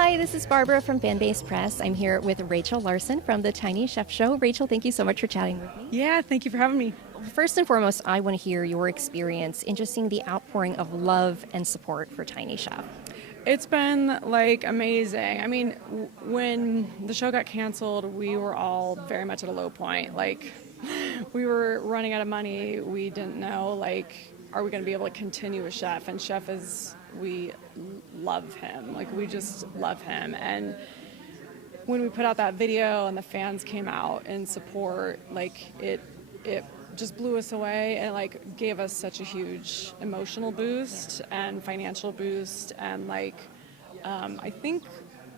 Hi, this is Barbara from Fanbase Press. I'm here with Rachel Larsen from the Tiny Chef Show. Rachel, thank you so much for chatting with me. Yeah, thank you for having me. First and foremost, I want to hear your experience in just seeing the outpouring of love and support for Tiny Chef. It's been like amazing. I mean, when the show got canceled, we were all very much at a low point. Like, we were running out of money. We didn't know, like, are we going to be able to continue with Chef? And Chef is, we love him. Like, we just love him. And when we put out that video and the fans came out in support, like, it just blew us away and like gave us such a huge emotional boost and financial boost, and like I think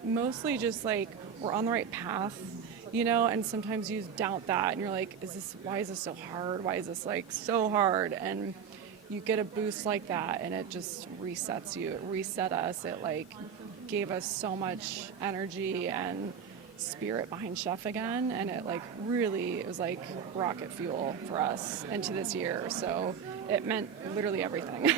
mostly just like we're on the right path, you know, and sometimes you doubt that and you're like, why is this so hard, why is this like so hard? And you get a boost like that and it just resets you. It reset us. It like gave us so much energy and spirit behind Chef again, and it was like rocket fuel for us into this year. So it meant literally everything.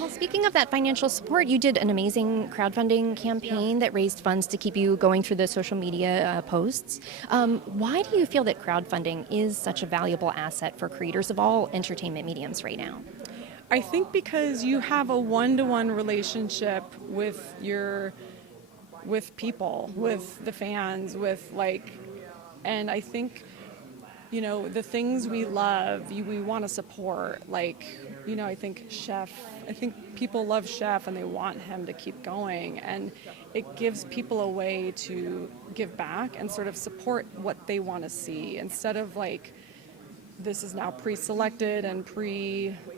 Well, speaking of that financial support, you did an amazing crowdfunding campaign that raised funds to keep you going through the social media posts. Why do you feel that crowdfunding is such a valuable asset for creators of all entertainment mediums right now? I think because you have a one-to-one relationship with people, with the fans, and I think, you know, the things we love, we want to support. Like, you know, I think people love Chef and they want him to keep going, and it gives people a way to give back and sort of support what they want to see instead of like, this is now pre-selected and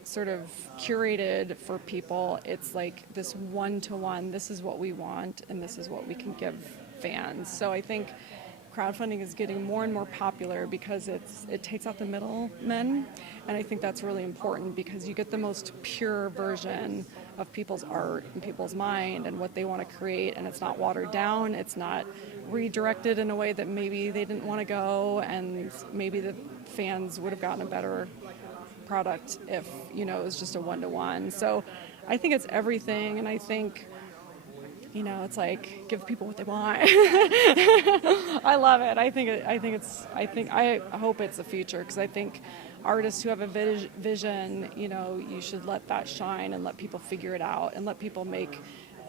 sort of curated for people. It's like this one-to-one, this is what we want and this is what we can give fans. So I think crowdfunding is getting more and more popular because it takes out the middlemen, and I think that's really important because you get the most pure version of people's art and people's mind and what they want to create, and it's not watered down, it's not redirected in a way that maybe they didn't want to go, and maybe the fans would have gotten a better product if, you know, it was just a one-to-one. So I think it's everything, and I think, you know, it's like give people what they want. I love it. I hope it's the future, because I think artists who have a vision, you know, you should let that shine and let people figure it out and let people make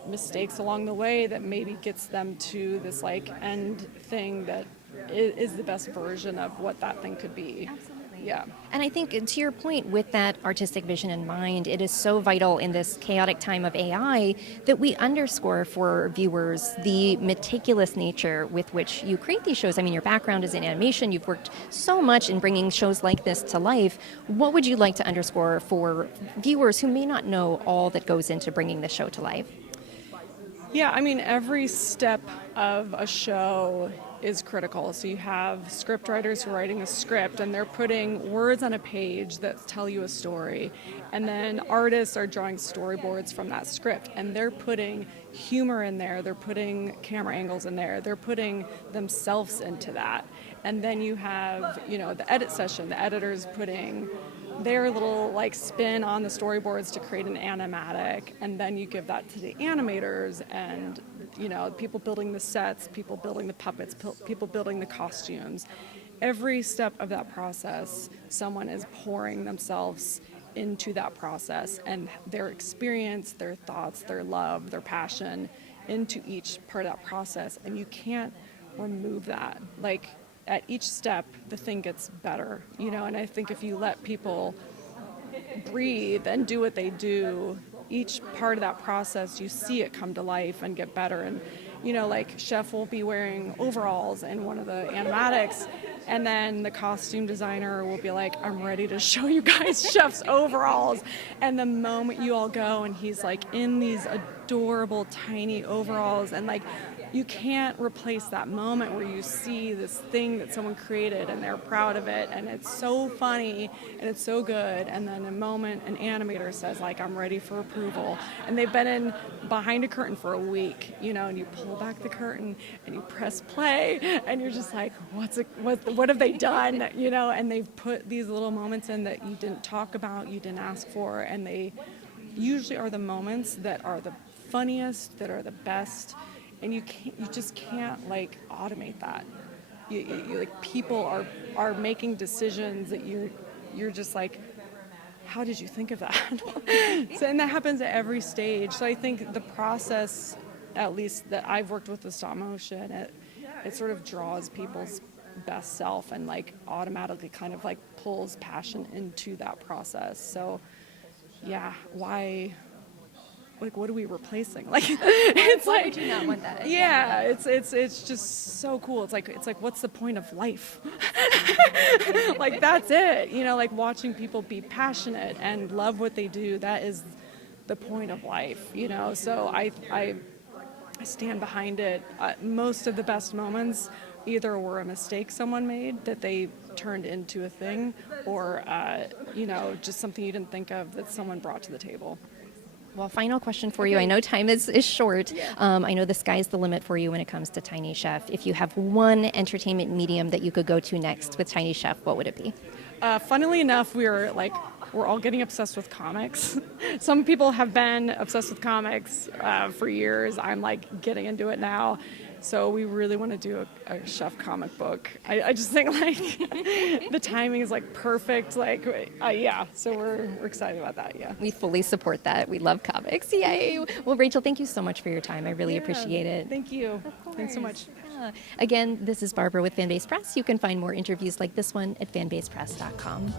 mistakes along the way that maybe gets them to this like end thing that is the best version of what that thing could be. Absolutely. Yeah. And I think to your point, with that artistic vision in mind, it is so vital in this chaotic time of AI that we underscore for viewers the meticulous nature with which you create these shows. I mean, your background is in animation. You've worked so much in bringing shows like this to life. What would you like to underscore for viewers who may not know all that goes into bringing the show to life? Yeah, I mean, every step of a show is critical. So you have script writers who are writing a script and they're putting words on a page that tell you a story. And then artists are drawing storyboards from that script and they're putting humor in there, they're putting camera angles in there, they're putting themselves into that. And then you have, you know, the edit session, the editors putting their little like spin on the storyboards to create an animatic, and then you give that to the animators and, you know, people building the sets, people building the puppets, people building the costumes. Every step of that process, someone is pouring themselves into that process and their experience, their thoughts, their love, their passion into each part of that process, and you can't remove that. Like, at each step, the thing gets better, you know, and I think if you let people breathe and do what they do, each part of that process, you see it come to life and get better. And, you know, like Chef will be wearing overalls in one of the animatics, and then the costume designer will be like, I'm ready to show you guys Chef's overalls. And the moment you all go and he's like in these adorable tiny overalls, and like, you can't replace that moment where you see this thing that someone created and they're proud of it and it's so funny and it's so good, and then a moment an animator says like, I'm ready for approval, and they've been in behind a curtain for a week, you know, and you pull back the curtain and you press play and you're just like, what have they done, you know, and they've put these little moments in that you didn't talk about, you didn't ask for, and they usually are the moments that are the funniest, that are the best. and you just can't like automate that. Like people are making decisions that you're just like, how did you think of that? And that happens at every stage. So I think the process, at least that I've worked with stop motion, it sort of draws people's best self and like automatically kind of like pulls passion into that process. So yeah, why, like, what are we replacing? Like, it's Why like, would you not want that? yeah, it's just so cool. It's like what's the point of life? Like, that's it. Like watching people be passionate and love what they do. That is the point of life. So I stand behind it. Most of the best moments either were a mistake someone made that they turned into a thing, or just something you didn't think of that someone brought to the table. Well, final question for you. I know time is short. I know the sky's the limit for you when it comes to Tiny Chef. If you have one entertainment medium that you could go to next with Tiny Chef, what would it be? Funnily enough, we're all getting obsessed with comics. Some people have been obsessed with comics for years. I'm like getting into it now. So we really want to do a chef comic book. I just think like the timing is like perfect. Like, yeah. So we're excited about that. Yeah. We fully support that. We love comics. Yay. Well, Rachel, thank you so much for your time. I really appreciate it. Thank you. Thanks so much. Yeah. Again, this is Barbara with Fanbase Press. You can find more interviews like this one at fanbasepress.com.